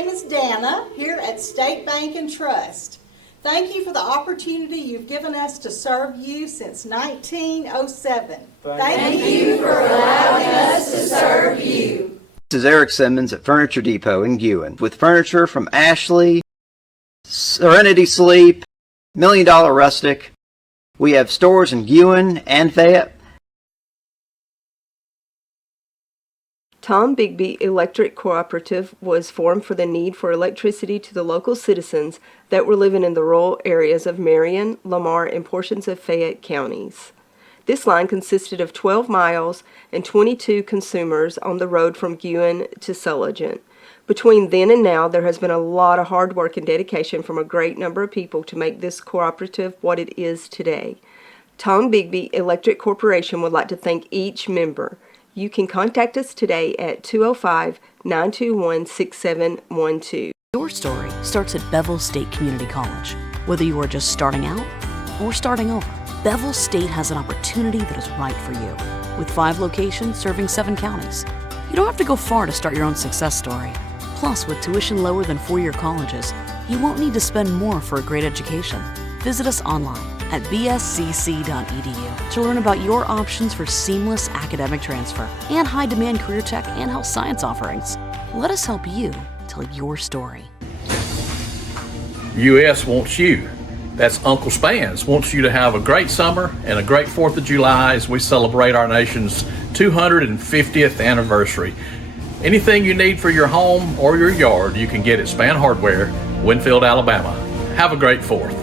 name is Dana here at State Bank and Trust. Thank you for the opportunity you've given us to serve you since 1907. Thank you for allowing us to serve you. This is Eric Simmons at Furniture Depot in Guin with furniture from Ashley, Serenity Sleep, $1 Million Rustic. We have stores in Guin and Fayette. Tom Bigby Electric Cooperative was formed for the need for electricity to the local citizens that were living in the rural areas of Marion, Lamar, and portions of Fayette counties. This line consisted of 12 miles and 22 consumers on the road from Guin to Sulligent. Between then and now, there has been a lot of hard work and dedication from a great number of people to make this cooperative what it is today. Tom Bigby Electric Corporation would like to thank each member. You can contact us today at 205-921-6712. Your story starts at Bevel State Community College. Whether you are just starting out or starting over, Bevel State has an opportunity that is right for you. With 5 locations serving 7 counties, you don't have to go far to start your own success story. Plus, with tuition lower than 4-year colleges, you won't need to spend more for a great education. Visit us online at bscc.edu to learn about your options for seamless academic transfer and high-demand career tech and health science offerings. Let us help you tell your story. US wants you. That's Uncle Spans wants you to have a great summer and a great 4th of July as we celebrate our nation's 250th anniversary. Anything you need for your home or your yard, you can get at Span Hardware, Winfield, Alabama. Have a great 4th.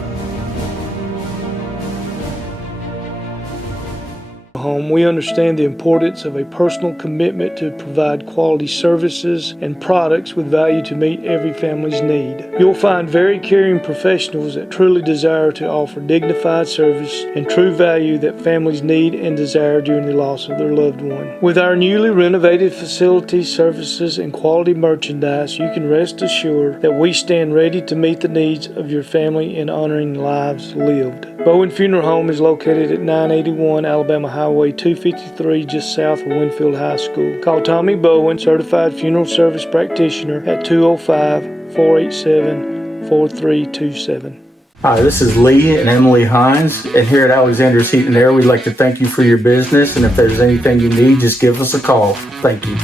Home, we understand the importance of a personal commitment to provide quality services and products with value to meet every family's need. You'll find very caring professionals that truly desire to offer dignified service and true value that families need and desire during the loss of their loved one. With our newly renovated facilities, services, and quality merchandise, you can rest assured that we stand ready to meet the needs of your family in honoring lives lived. Bowen Funeral Home is located at 981 Alabama Highway 253, just south of Winfield High School. Call Tommy Bowen, Certified Funeral Service Practitioner, at 205-487-4327. Hi, this is Lee and Emily Hines, and here at Alexander's Heat and Air, we'd like to thank you for your business, and if there's anything you need, just give us a call. Thank you.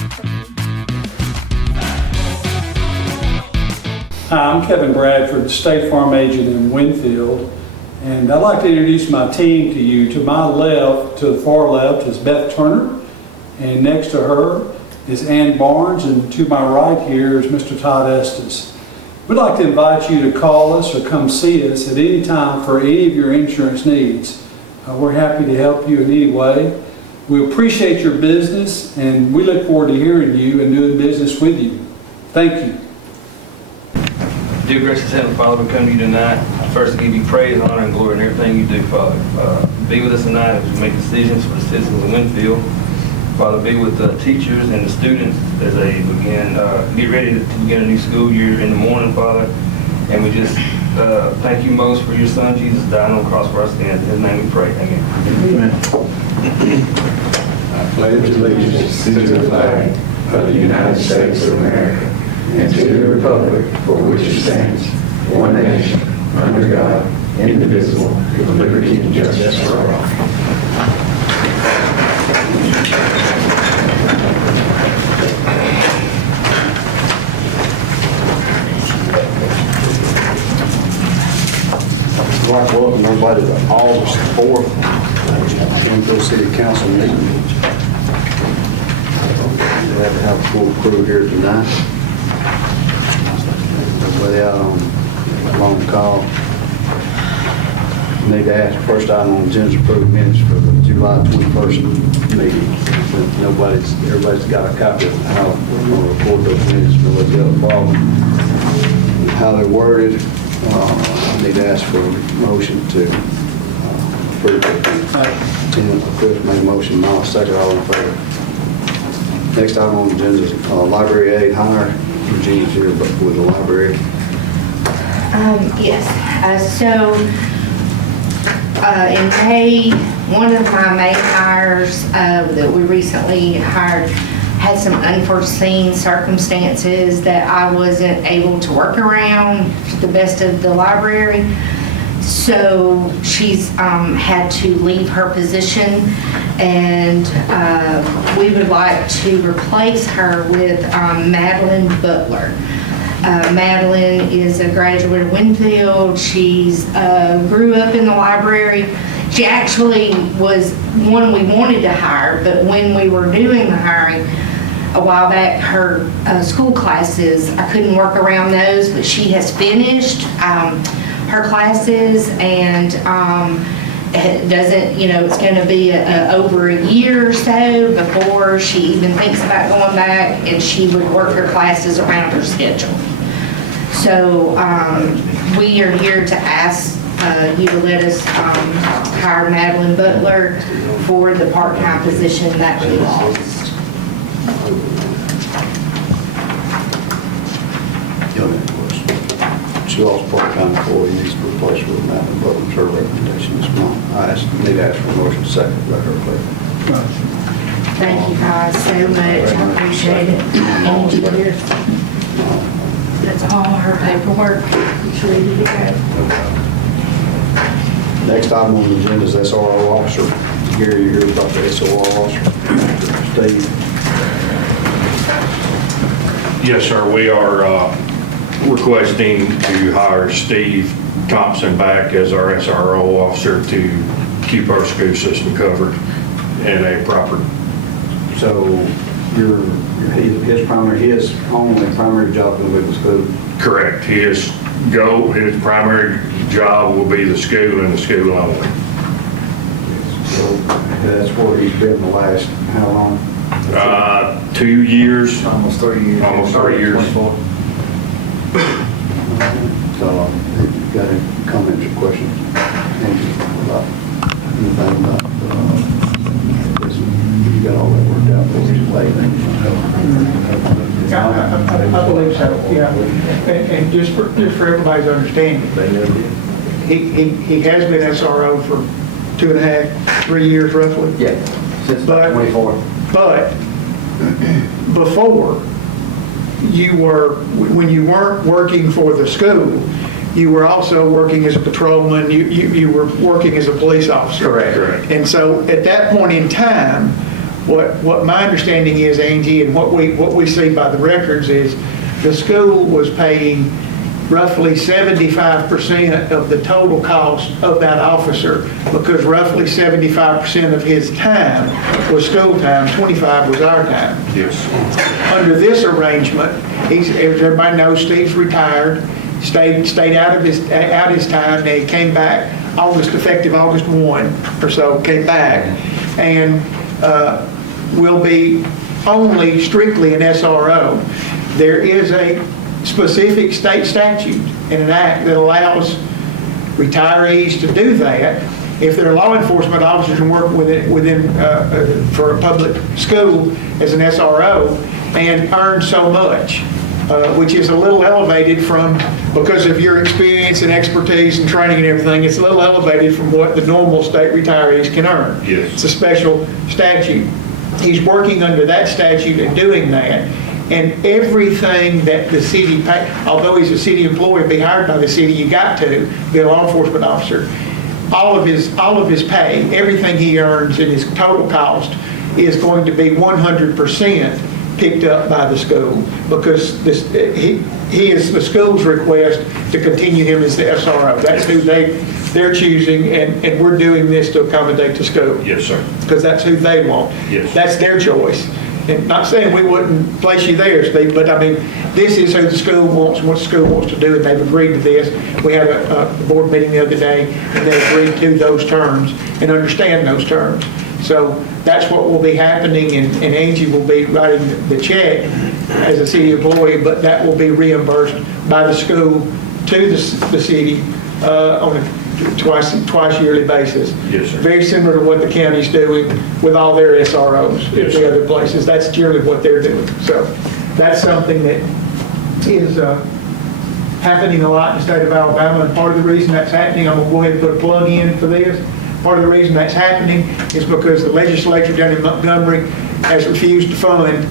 Hi, I'm Kevin Bradford, State Farm Agent in Winfield. And I'd like to introduce my team to you. To my left, to the far left, is Beth Turner, and next to her is Ann Barnes, and to my right here is Mr. Todd Estes. We'd like to invite you to call us or come see us at any time for any of your insurance needs. We're happy to help you in any way. We appreciate your business, and we look forward to hearing you and doing business with you. Thank you. Dear gracious Heavenly Father, we come to you tonight. First, to give you praise, honor, and glory in everything you do, Father. Be with us tonight as we make decisions for the citizens of Winfield. Father, be with the teachers and the students as they begin, get ready to begin a new school year in the morning, Father. And we just thank you most for your Son, Jesus, dying on the cross for our sins. In his name we pray. Amen. Amen. I pledge allegiance to the flag of the United States of America and to the republic for which it stands, one nation, under God, indivisible, with liberty and justice for all. I'd like to welcome everybody to August 4th, Winfield City Council meeting. Glad to have a full crew here tonight. Everybody out on long call. Need to ask, first item on the agenda, approved minutes for the July 21st meeting. Everybody's got a copy of how we're going to record those minutes for those other problem. How they're worded. I need to ask for a motion to approve those minutes. Chris made a motion, Miles second, all in favor. Next item on the agenda is library aid hire. Virginia's here with the library. Yes. In May, one of my May hires that we recently hired had some unforeseen circumstances that I wasn't able to work around to the best of the library. So she's had to leave her position, and we would like to replace her with Madeline Butler. Madeline is a graduate of Winfield. She's grew up in the library. She actually was one we wanted to hire, but when we were doing the hiring a while back, her school classes, I couldn't work around those, but she has finished her classes, and it doesn't, it's going to be over a year or so before she even thinks about going back, and she would work her classes around her schedule. So we are here to ask you to let us hire Madeline Butler for the part-time position that we lost. She lost part-time employee, needs to replace her with Madeline Butler. Her recommendation is wrong. Need to ask for a motion second. Let her play. Thank you guys so much. I appreciate it. Angie here. That's all her paperwork. She's ready to go. Next item on the agenda is SRO officer. Gary, you heard about the SRO officer. Steve. Yes, sir. We are requesting to hire Steve Thompson back as our SRO officer to keep our school system covered in a proper. So his only primary job will be the school? Correct. His primary job will be the school and the school only. So that's where he's been the last, how long? 2 years. Almost 3 years. Almost 3 years. So, got any comments or questions? Anything about this? You got all that worked out for us I believe so, yeah. And just for everybody's understanding, he has been SRO for 2.5, 3 years roughly. Yeah, since 24. But before, when you weren't working for the school, you were also working as a patrolman, you were working as a police officer. Correct. And so at that point in time, what my understanding is, Angie, and what we see by the records is the school was paying roughly 75% of the total cost of that officer, because roughly 75% of his time was school time, 25 was our time. Yes. Under this arrangement, as everybody knows, Steve's retired, stayed out his time, and he came back effective August 1 or so, came back, and will be only strictly an SRO. There is a specific state statute and an act that allows retirees to do that if they're law enforcement officers and work for a public school as an SRO and earn so much, which is a little elevated from, because of your experience and expertise and training and everything, it's a little elevated from what the normal state retirees can earn. Yes. It's a special statute. He's working under that statute and doing that. And everything that the city pay, although he's a city employee, be hired by the city, you got to be a law enforcement officer. All of his pay, everything he earns and his total cost is going to be 100% picked up by the school, because he is the school's request to continue him as the SRO. That's who they're choosing, and we're doing this to accommodate the school. Yes, sir. Because that's who they want. Yes. That's their choice. And not saying we wouldn't place you there, Steve, but I mean, this is who the school wants, what the school wants to do, and they've agreed to this. We had a board meeting the other day, and they agreed to those terms and understand those terms. So that's what will be happening, and Angie will be writing the check as a city employee, but that will be reimbursed by the school to the city on a twice yearly basis. Yes, sir. Very similar to what the county's doing with all their SROs at Yes, the other places. That's generally what they're doing. So that's something that is happening a lot in the state of Alabama, and part of the reason that's happening, I'm going to go ahead and put a plug in for this. Part of the reason that's happening is because the legislature down in Montgomery has refused to fund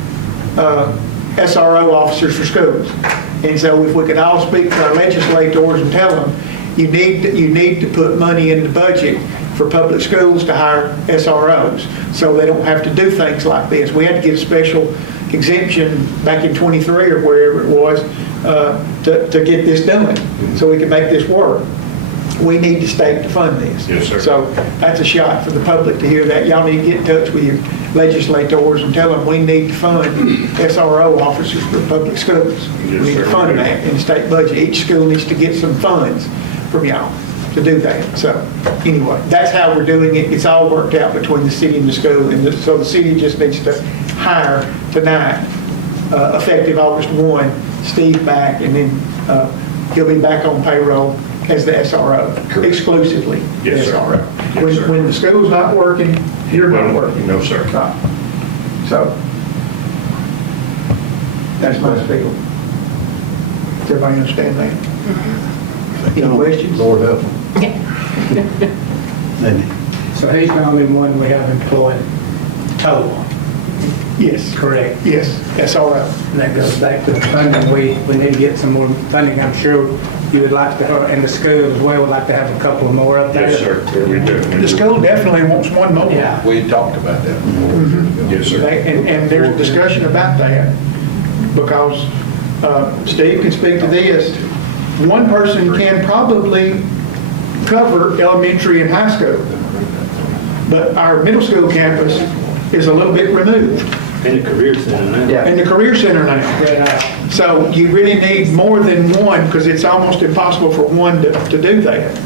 SRO officers for schools. And so if we could all speak to our legislators and tell them, you need to put money in the budget for public schools to hire SROs, so they don't have to do things like this. We had to get a special exemption back in 23 or wherever it was to get this done, so we could make this work. We need the state to fund this. Yes, sir. So that's a shot for the public to hear that. Y'all need to get in touch with your legislators and tell them we need to fund SRO officers for public schools. We need to fund that in the state budget. Each school needs to get some funds from y'all to do that. So anyway, that's how we're doing it. It's all worked out between the city and the school. And so the city just needs to hire tonight, effective August 1, Steve back, and then he'll be back on payroll as the SRO, Correct. Exclusively Yes, sir. SRO. Yes, sir. When the school's not working, you're not working. No, sir. Right. So that's my spiel. Does everybody understand that? Any questions? Lord help them. So he's the only one we have employed total, Yes. correct? Yes, SRO. And that goes back to the funding. We need to get some more funding. I'm sure you would like to, and the school as well, would like to have a couple more up there. Yes, sir. We do. The school definitely wants one more. Yeah. We talked about that. Yes, sir. And there's discussion about that because Steve can speak to this. One person can probably cover elementary and high school, but our middle school campus is a little bit removed. In the career center now. Yeah. In the career center now. So you really need more than one because it's almost impossible for one to do that.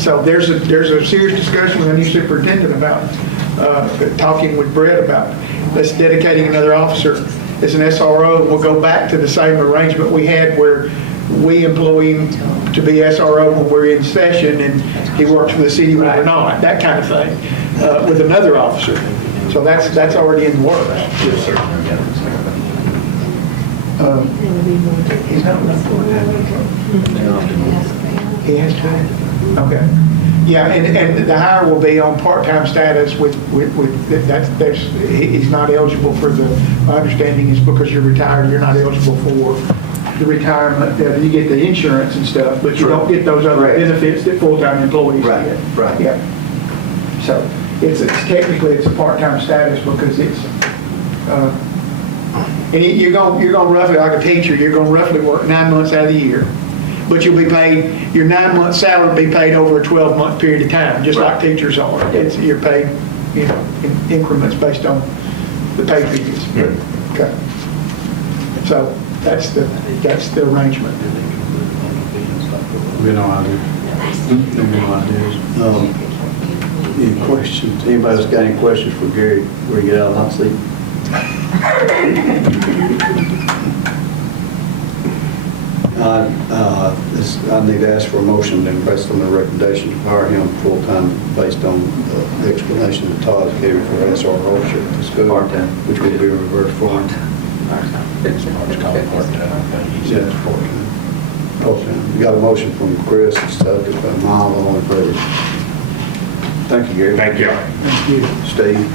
So there's a serious discussion with the new superintendent about talking with Brett about us dedicating another officer as an SRO. We'll go back to the same arrangement we had where we employ him to be SRO when we're in session and he works for the city when we're not, that kind of thing, with another officer. So that's already in the works. Yes, sir. He's not He has to. Okay. Yeah, and the hire will be on part-time status with he's not eligible for my understanding is because you're retired, you're not eligible for the retirement, you get the insurance and stuff, but you don't get those other benefits that full-time employees get. Right. Yeah. So it's technically it's a part-time status because it's and you're going roughly like a teacher, you're going to roughly work 9 months out of the year, but you'll be paid your 9-month salary will be paid over a 12-month period of time, just like teachers are. You're paid, in increments based on the pay periods. Good. Okay. So that's the arrangement. We no idea. No ideas. Any questions? Anybody else got any questions for Gary before he get out of the hot seat? I need to ask for a motion and based on the recommendation to hire him full-time based on the explanation that Todd gave for SRO ship to school, part-time, which will be reversed for him. It's part-time. Yeah, it's part-time. Okay. We got a motion from Chris and second by Mile on favor. Thank you, Gary. Thank you. Thank you. Steve.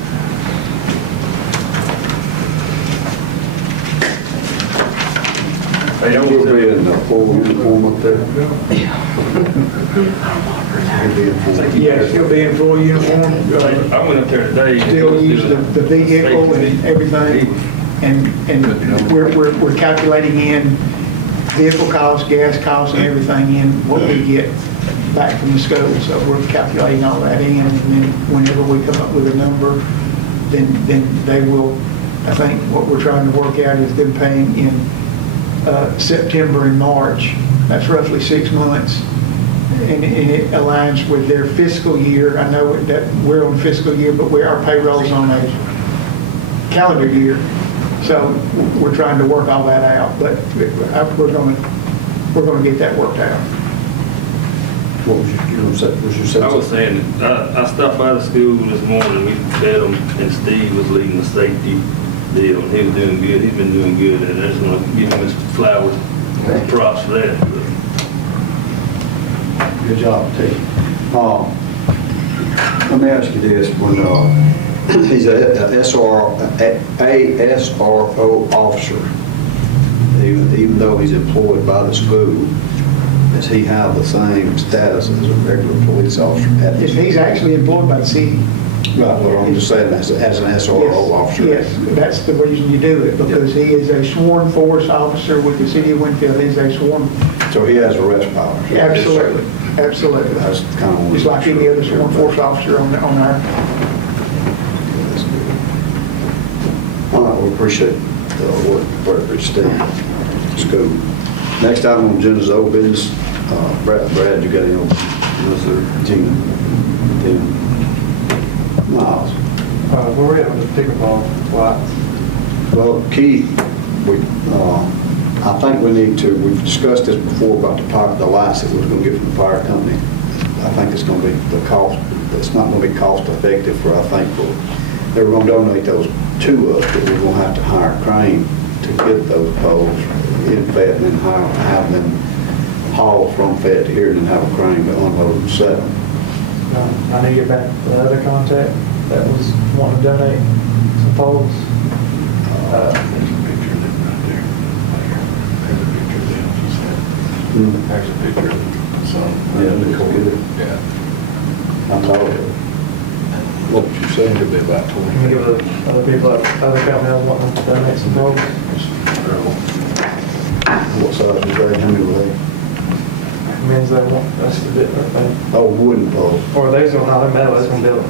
You'll be in the full uniform up there? Yes, he'll be in full uniform. I went up there today. Still use the vehicle and everything. And we're calculating in vehicle costs, gas costs, and everything in what we get back from the school. So we're calculating all that in, and then whenever we come up with a number, then they will, I think what we're trying to work out is them paying in September and March. That's roughly 6 months. And it aligns with their fiscal year. I know that we're on fiscal year, but our payroll's on a calendar year. So we're trying to work all that out, but we're going to get that worked out. What was your I was saying, I stopped by the school this morning, we fed them, and Steve was leading the safety deal, and he was doing good, he's been doing good, and I just want to give him his flowers, props for that. Good job, Ted. Let me ask you this, when He's a ASRO officer. Even though he's employed by the school, does he have the same status as a regular police officer? He's actually employed by the city. Right, well, I'm just saying as an SRO officer. Yes, that's the reason you do it, because he is a sworn force officer with the city of Winfield. He's a sworn. So he has arrest power. Absolutely, absolutely. That's kind of just like any other sworn force officer on our. That's good. All right, we appreciate the work for Steve. School. Next item on the agenda is old business. Brad, you got any old business? Gina? Miles? Where are we at with the pickleball lights? Well, Keith, I think we've discussed this before about the lights that we're going to get from the fire company. I think it's going to be it's not going to be cost effective they were going to donate those to us, but we're going to have to hire a crane to get those poles in Fed and then have them hauled from Fed to here and then have a crane to unload and set them. I need to get back to the other contact that was wanting to donate some poles. There's a picture of them right there. There's a picture of them, she said. There's a picture of them. Yeah, it looks good. Yeah. I thought it. What did you say? It'll be about 20. Can you give the other people, other companies wanting to donate some poles? What size was they? How many were they? Means they want us to bid, I think. Oh, wooden poles. Or they's gonna, not metal, that's gonna build.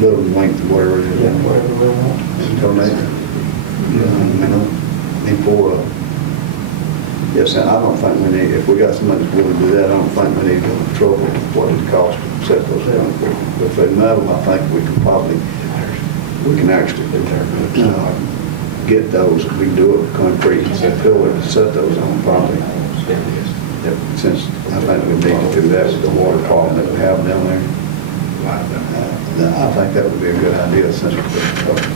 Little length, whatever it is. Yeah, whatever they want. And donate it. And for, yes, I don't think we need, if we got somebody that's willing to do that, I don't think we need to trouble what it costs to set those down. But if they metal, I think we can actually get those, we can do it with concrete and fill it and set those on properly. Since I think we need to do that with the water problem that we have down there. I think that would be a good idea, since the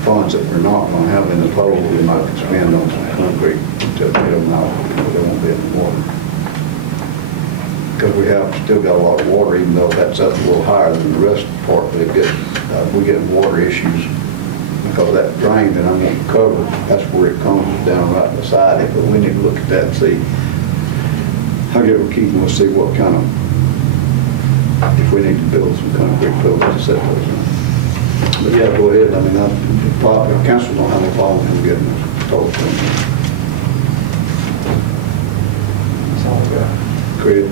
funds that we're not going to have in the total, we might spend on some concrete to get them out, they won't be in the water. Because we have still got a lot of water, even though that's up a little higher than the rest of the park, but we get water issues because that drain that I'm going to cover, that's where it comes down right beside it. But we need to look at that and see. I'll get with Keith and we'll see what kind of, if we need to build some concrete pillars to set those in. But yeah, go ahead. I mean, the council don't have a problem in getting those told to them. That's all I got. Great.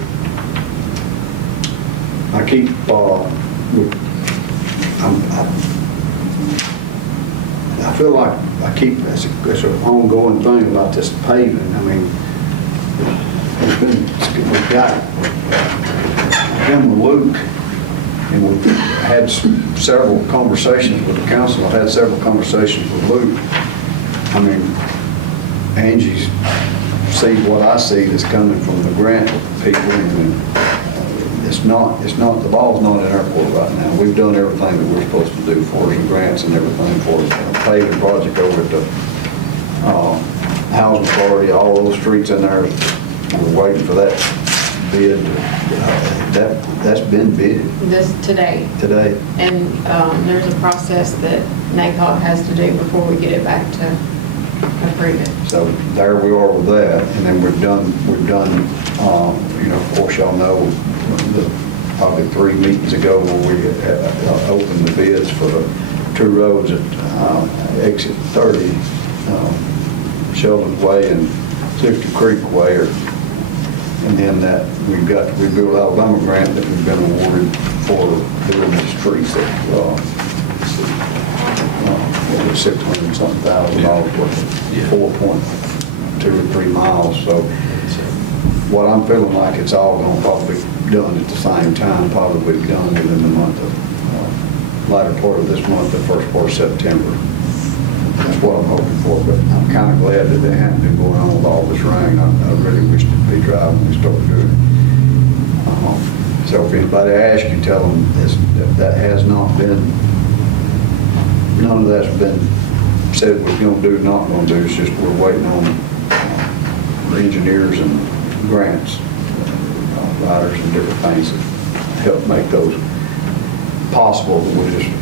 I keep, I feel like it's an ongoing thing about this paving. I mean, we've got him with Luke, and we've had several conversations with the council. I've had several conversations with Luke. I mean, Angie's see what I see that's coming from the grant people, and the ball's not in our court right now. We've done everything that we're supposed to do for us, and grants and everything for us. Paving project over at the housing authority, all those streets in there, we're waiting for that bid. That's been bid This today. today. And there's a process that NACOG has to do before we get it back to approve it. So there we are with that, and then we've done, of course, y'all know, probably 3 meetings ago where we opened the bids for the 2 roads at exit 30, Sheldon Way and Sister Creek Way, and then that we've got the Rebuild Alabama grant that we've been awarded for building the streets at $600-something worth of 4.2 or 3 miles. So what I'm feeling like, it's all going to probably be done at the same time, probably done within the month of, latter part of this month, the first part of September. That's what I'm hoping for, but I'm kind of glad that they haven't been going on with all this rain. I really wish to be dry when we start doing it. So if anybody asks you, tell them that has not been, none of that's been said we're going to do, not going to do. It's just we're waiting on the engineers and grants, writers and different things help make those possible.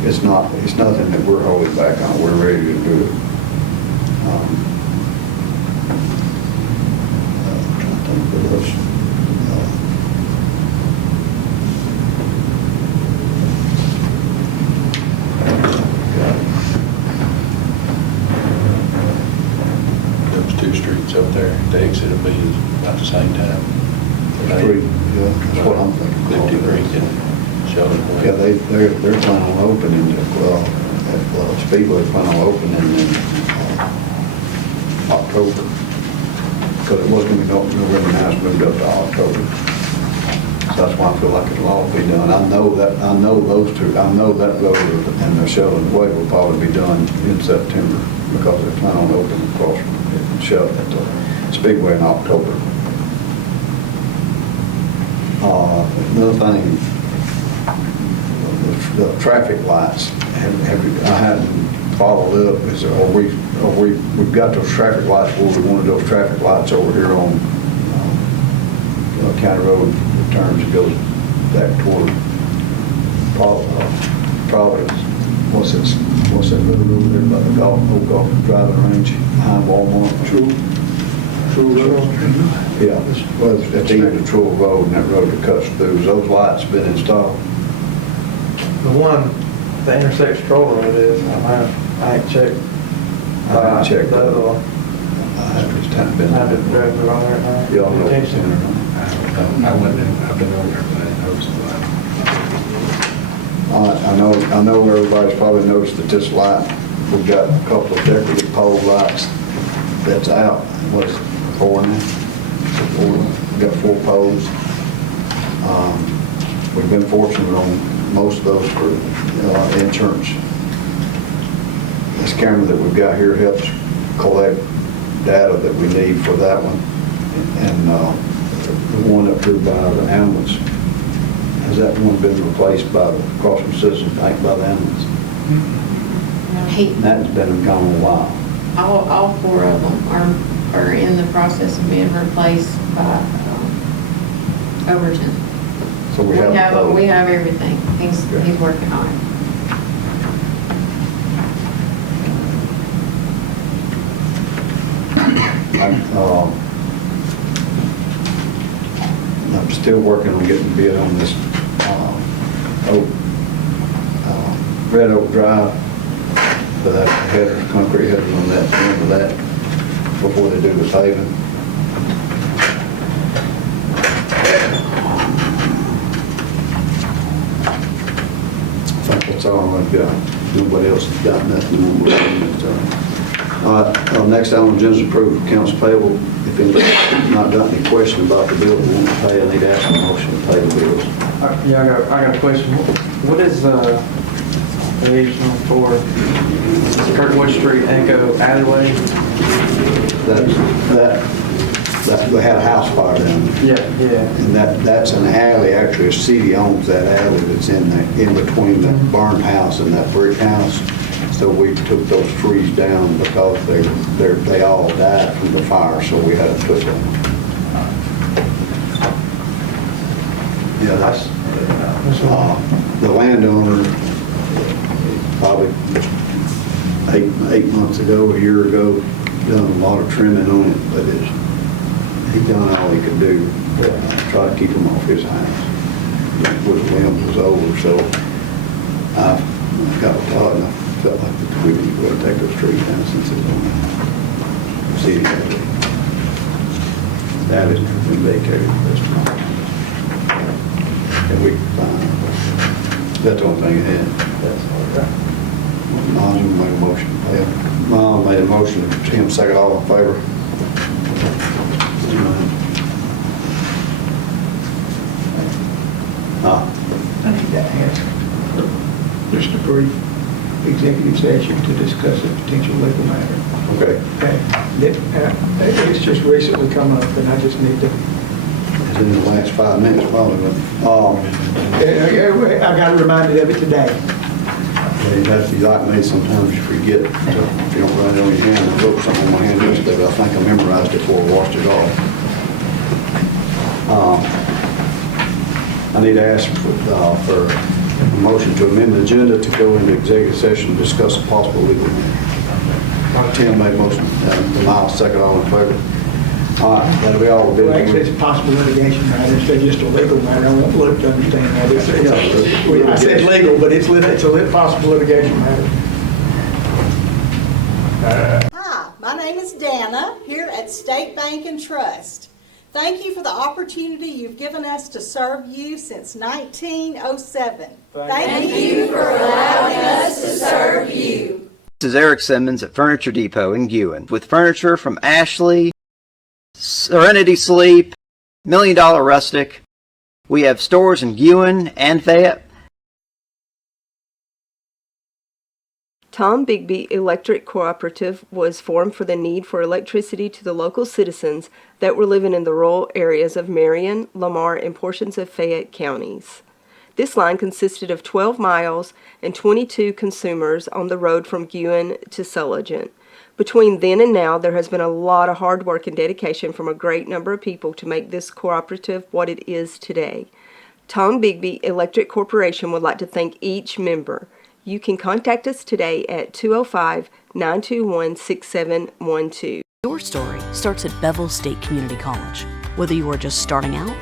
It's nothing that we're holding back on. We're ready to do it. I'm trying to think what else. Those two streets up there, the exit will be about the same time. Street, yeah, that's what I'm thinking. Liberty Creek and Sheldon Way. Yeah, they're planning on opening, Speedway planning on opening in October. Because it was going to be November, now it's moved up to October. So that's why I feel like it'll all be done. I know those two, I know that road and the Sheldon Way will probably be done in September because they're planning on opening across Sheldon at the Speedway in October. Another thing, the traffic lights. I hadn't followed up. We've got those traffic lights where we wanted those traffic lights over here on County Road. It turns, it goes back toward Providence. What's that road over there by the old golf driving range behind Walmart? True Road. Yeah, well, it's at the end of True Road and that road that cuts through. Those lights been installed. The one that intersects Troll Road is, I ain't checked. I haven't checked the other one. I just haven't been. I haven't driven around there. Y'all know what's in there, I went in, I've been over there, but I didn't notice the light. I know everybody's probably noticed that this light, we've got a couple of decorative pole lights that's out. What is it, 4 now? We've got 4 poles. We've been fortunate on most of those for insurance. This camera that we've got here helps collect data that we need for that one. And the one up here by the ambulance, has that one been replaced by the Crossing Citizens Bank by the ambulance? That's been gone a while. All 4 of them are in the process of being replaced by Overton. So we have everything. He's working on it. I'm still working on getting a bid on this Red Oak Drive for that header, concrete headers on that, end of that, before they do the paving. I think that's all I've got. Nobody else has got nothing more. Next item on the agenda is approval of accounts payable. If anybody's not got any question about the bill we want to pay, I need to ask a motion to pay the bills. Yeah, I got a question. What is page number 4? Kirkwood Street, Echo Alleyway? That we had a house fire down there. Yeah. And that's an alley, actually, a city owns that alley that's in between the barn house and that brick house. So we took those trees down because they all died from the fire, so we had to put them. Yeah, that's, the landowner, probably 8 months ago, a year ago, done a lot of trimming on it, but he done all he could do, try to keep them off his house. The limb was over, so I got with Todd and I felt like we need to go and take those trees down since it's on the city. That is been vacated at this point. And we can find, that's the only thing ahead. That's all right. Mom made a motion. Mom made a motion, Tim second, all in favor. I need that answer. Just a brief executive session to discuss a potential legal matter. Okay. It's just recently come up, and I just need to. It's in the last 5 minutes, probably. I got reminded of it today. That's like me, sometimes you forget. So if you don't write it on your hand, I wrote something on my hand yesterday, but I think I memorized it before I washed it off. I need to ask for a motion to amend the agenda to go into executive session and discuss a possible legal. Tim made a motion, Miles second, all in favor. All right, that'll be all. Well, actually, it's a possible litigation matter instead of just a legal matter. I want Luke to understand that. I said legal, but it's a possible litigation matter. Hi, my name is Dana, here at State Bank and Trust. Thank you for the opportunity you've given us to serve you since 1907. Thank you for allowing us to serve you. This is Eric Simmons at Furniture Depot in Guin with furniture from Ashley, Serenity Sleep, $1 Million Rustic. We have stores in Guin and Fayette. Tom Bigby Electric Cooperative was formed for the need for electricity to the local citizens that were living in the rural areas of Marion, Lamar, and portions of Fayette counties. This line consisted of 12 miles and 22 consumers on the road from Guin to Sulligent. Between then and now, there has been a lot of hard work and dedication from a great number of people to make this cooperative what it is today. Tom Bigby Electric Corporation would like to thank each member. You can contact us today at 205-921-6712. Your story starts at Bevel State Community College. Whether you are just starting out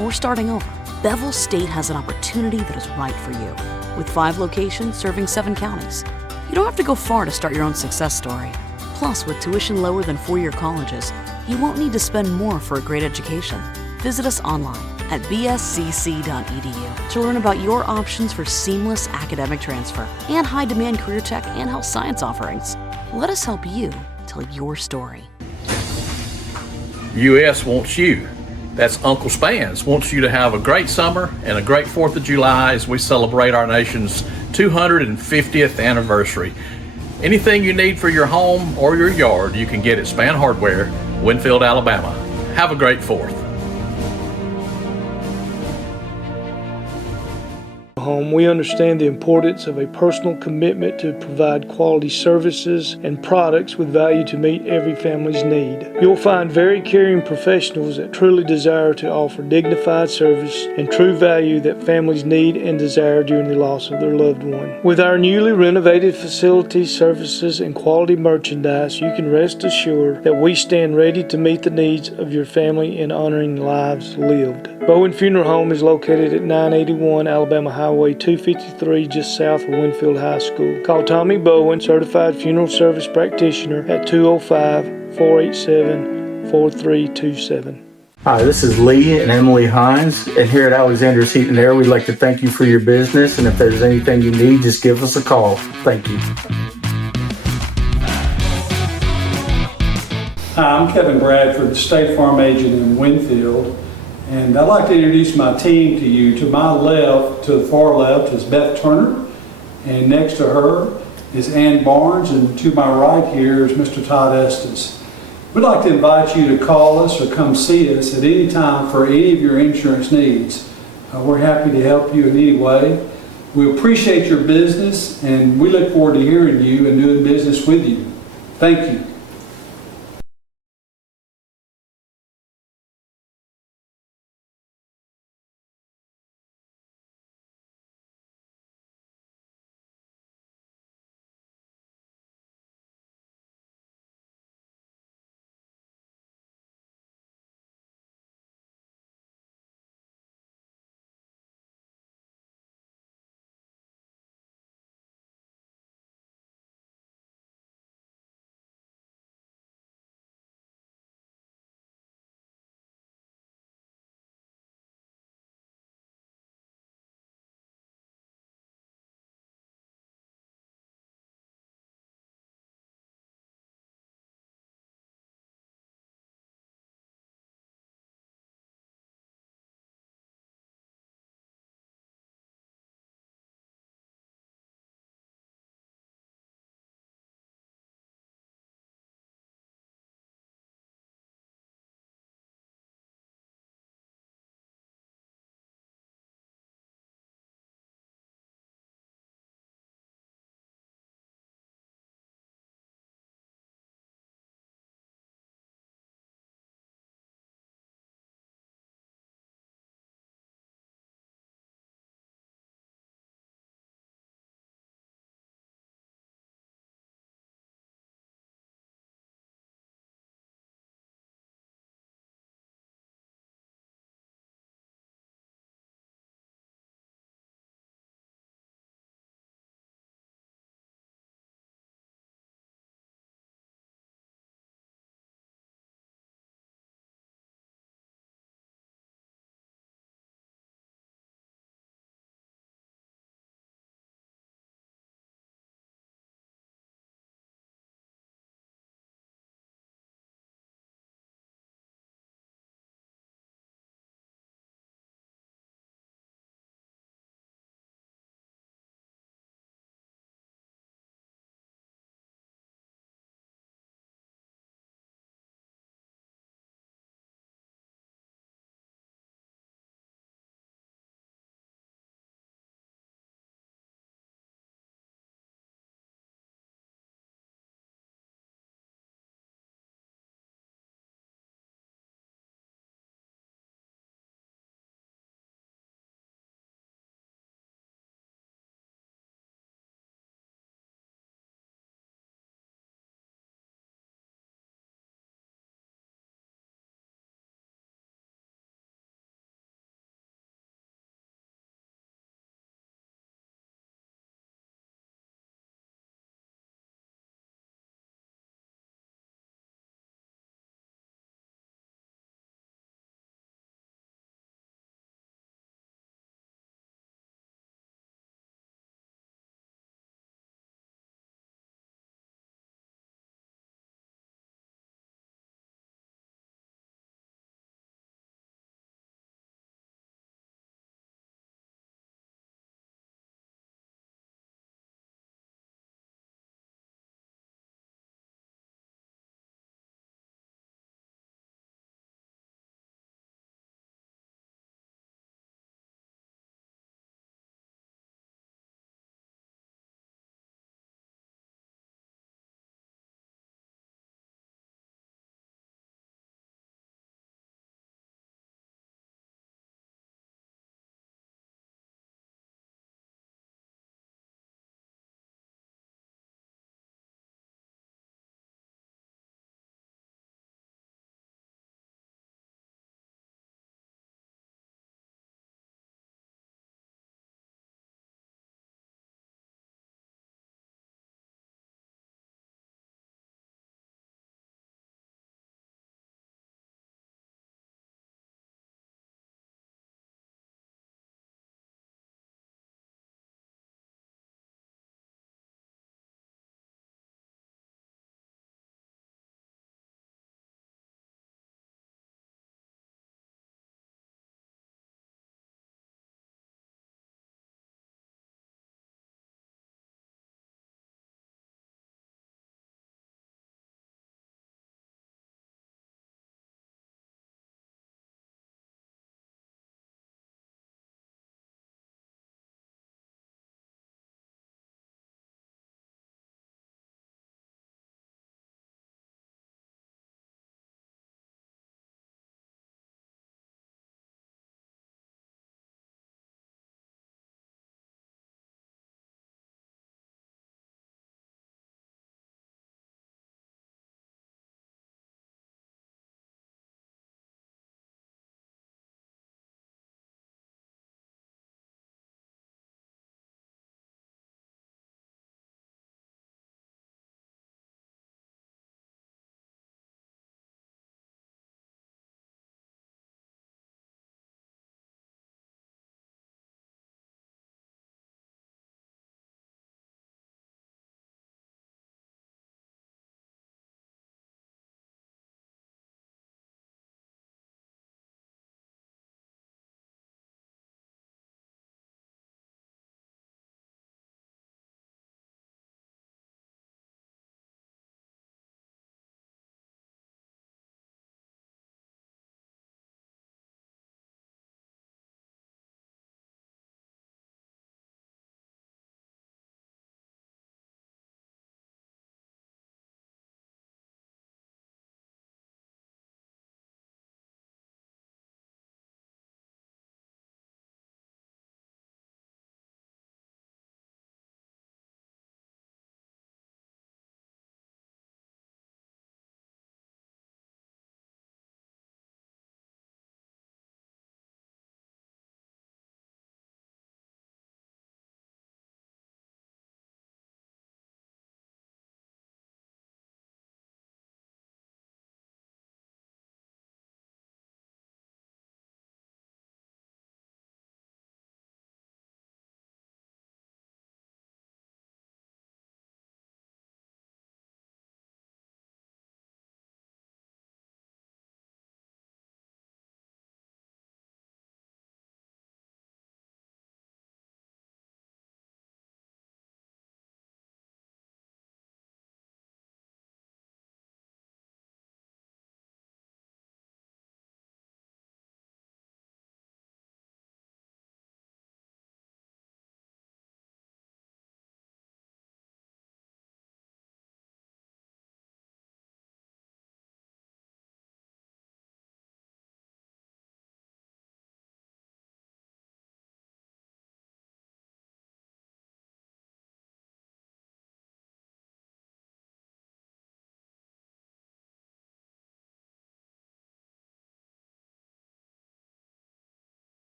or starting over, Bevel State has an opportunity that is right for you. With 5 locations serving 7 counties, you don't have to go far to start your own success story. Plus, with tuition lower than 4-year colleges, you won't need to spend more for a great education. Visit us online at bscc.edu to learn about your options for seamless academic transfer and high-demand career tech and health science offerings. Let us help you tell your story. US wants you. That's Uncle Spans wants you to have a great summer and a great 4th of July as we celebrate our nation's 250th anniversary. Anything you need for your home or your yard, you can get at Span Hardware, Winfield, Alabama. Have a great 4th. Home, we understand the importance of a personal commitment to provide quality services and products with value to meet every family's need. You'll find very caring professionals that truly desire to offer dignified service and true value that families need and desire during the loss of their loved one. With our newly renovated facilities, services, and quality merchandise, you can rest assured that we stand ready to meet the needs of your family in honoring lives lived. Bowen Funeral Home is located at 981 Alabama Highway 253, just south of Winfield High School. Call Tommy Bowen, Certified Funeral Service Practitioner, at 205-487-4327. Hi, this is Lee and Emily Hines, and here at Alexander's Heat and Air, we'd like to thank you for your business, and if there's anything you need, just give us a call. Thank you. Hi, I'm Kevin Bradford, State Farm Agent in Winfield, and I'd like to introduce my team to you. To my left, to the far left, is Beth Turner, and next to her is Ann Barnes, and to my right here is Mr. Todd Estes. We'd like to invite you to call us or come see us at any time for any of your insurance needs. We're happy to help you in any way. We appreciate your business, and we look forward to hearing you and doing business with you. Thank you.